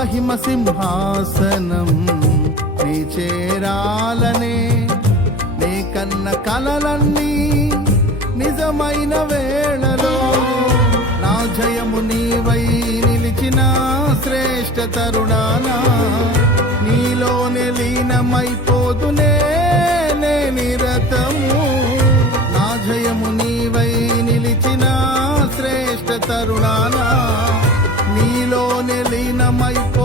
మహిమ సింహాసనం నీ చేరాలనే నీ కన్న కలలన్నీ నిజమైన వేళలో నా జయము నీవై నిలిచిన శ్రేష్ఠ తరుణానా నీలోనే లీనమైపోదునే నే నిరతము నా జయము నీవై నిలిచిన శ్రేష్ఠ తరుణానా నీలోనే లీనమైపో